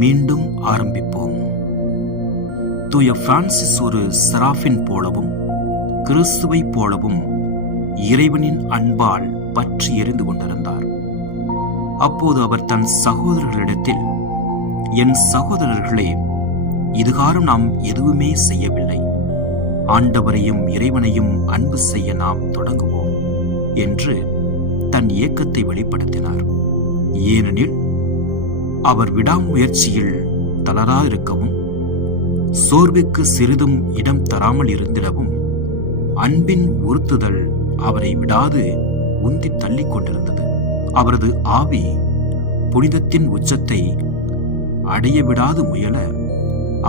மீண்டும் ஆரம்பிப்போம். தூய பிரான்சிஸ் ஒரு செராஃபின் போலவும் கிறிஸ்துவை போலவும் இறைவனின் அன்பால் பற்றி எரிந்து கொண்டிருந்தார். அப்போது அவர் தன் சகோதரர்களிடத்தில், என் சகோதரர்களே, இதுகாரும் நாம் எதுவுமே செய்யவில்லை, ஆண்டவரையும் இறைவனையும் அன்பு செய்ய நாம் தொடங்குவோம் என்று தன் ஏக்கத்தை வெளிப்படுத்தினார். ஏனெனில் அவர் விடாமுயற்சியில் தளராதிருக்கவும் சோர்வுக்கு சிறிதும் இடம் தராமல் இருந்திடவும் அன்பின் உறுத்துதல் அவரை விடாது உந்தி தள்ளிக் கொண்டிருந்தது. அவரது ஆவி புனிதத்தின் உச்சத்தை அடைய விடாது முயல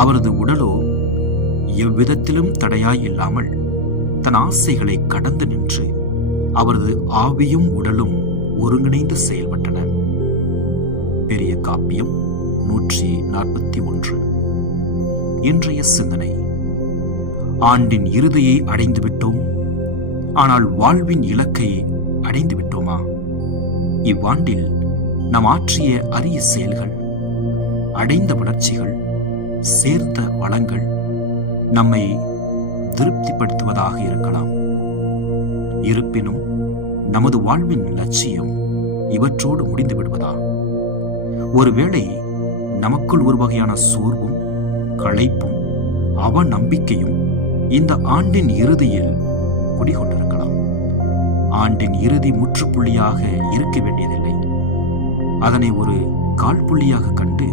அவரது உடலோ எவ்விதத்திலும் தடையாய் இல்லாமல் தன் ஆசைகளை கடந்து நின்று அவரது ஆவியும் உடலும் ஒருங்கிணைந்து செயல்பட்டன. பெரிய காப்பியம் 141. இன்றைய சிந்தனை: ஆண்டின் இறுதியை அடைந்து விட்டோம், ஆனால் வாழ்வின் இலக்கை அடைந்து விட்டோமா? இவ்வாண்டில் நாம் ஆற்றிய அரிய செயல்கள், அடைந்த வளர்ச்சிகள், சேர்ந்த வளங்கள் நம்மை திருப்திப்படுத்துவதாக இருக்கலாம். இருப்பினும் நமது வாழ்வின் லட்சியம் இவற்றோடு முடிந்து விடுவதா? ஒருவேளை நமக்குள் ஒரு வகையான சோர்வும் களைப்பும் அவநம்பிக்கையும் இந்த ஆண்டின் இறுதியில் குடிகொண்டிருக்கலாம். ஆண்டின் இறுதி முற்றுப்புள்ளியாக இருக்க வேண்டியதில்லை. அதனை ஒரு கால்புள்ளியாக கண்டு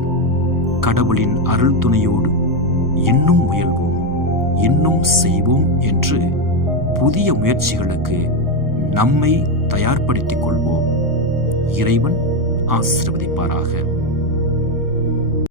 கடவுளின் அருள் துணையோடு இன்னும் முயல்வோம், இன்னும் செய்வோம் என்று புதிய முயற்சிகளுக்கு நம்மை தயார்படுத்திக் கொள்வோம். இறைவன் ஆசீர்வதிப்பாராக.